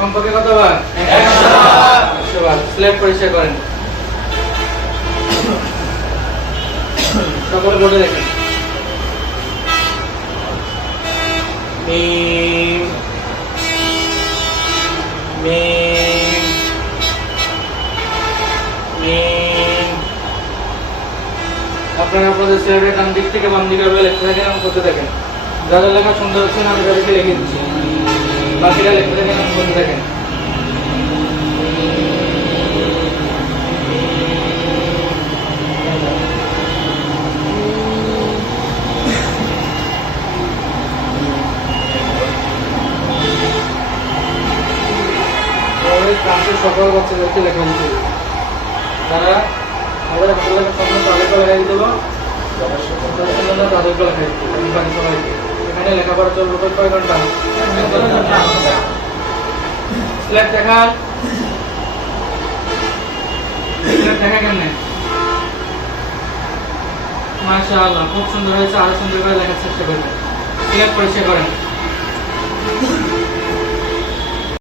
কমপক্ষে কতবার? 100 বার। স্লেট পরিষ্কার করেন। সকলে বোর্ডে দেখেন। মিম মিম মিম। আপনারা আপনাদের স্লেটের ডান দিক থেকে বাম দিকে লিখতে থাকেন এবং করতে থাকেন। যাদের লেখা সুন্দর হচ্ছে না আমি তাদেরকে লিখে দিচ্ছি, বাকিরা লিখতে থাকেন এবং করতে থাকেন। ক্লাসের সকল বাচ্চাদেরকে লেখা দিতে হবে। তারা আমাদের লেখার সামনে তাদেরকে লেখা দিতে হবে, তাদেরকে লেখা দিতে হবে, বাকি সবাইকে। এখানে লেখাপড়া চলবে কয় ঘন্টা? স্লেট দেখান, স্লেট দেখা কেন? মাশাআল্লাহ, খুব সুন্দর হয়েছে। আরো সুন্দর করে লেখার চেষ্টা করবেন। স্লেট পরিষ্কার করেন।